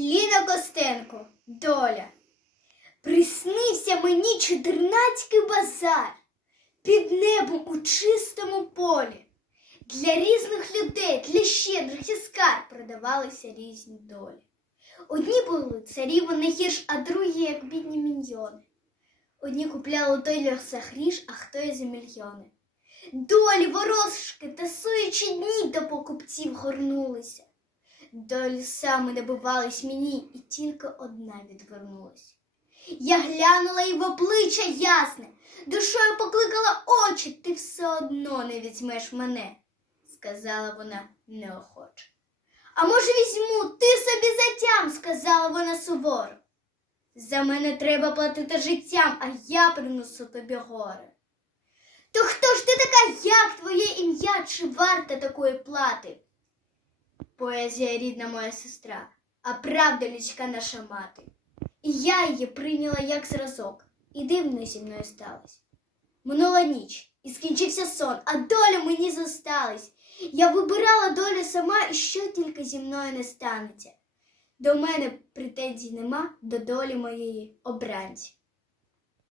Ліна Костенко, доля. Приснився мені чотирнацький базар під небом у чистому полі. Для різних людей, для щедрих і скарб продавалися різні долі. Одні були царіво не гірш, а другі, як бідні міньйони. Одні купляли той за гріш, а хто й за мільйони. Долі, ворожки, тасуючи дні до покупців горнулися. Долі саме добивались мені, і тільки одна відвернулась. Я глянула й в обличчя ясне, душою покликала очі, ти все одно не візьмеш мене, сказала вона неохоче. А може, візьму, ти собі затям, сказала вона суворо. За мене треба платити життям, а я принесу тобі горе. То хто ж ти така, як твоє ім'я, чи варта такої плати? Поезія рідна моя сестра, а правда людська наша мати. І я її прийняла як зразок, і дивно зі мною сталося. Минула ніч, і скінчився сон, а доля мені зосталась. Я вибирала долю сама, і що тільки зі мною не станеться. До мене претензій нема до долі моєї обранці.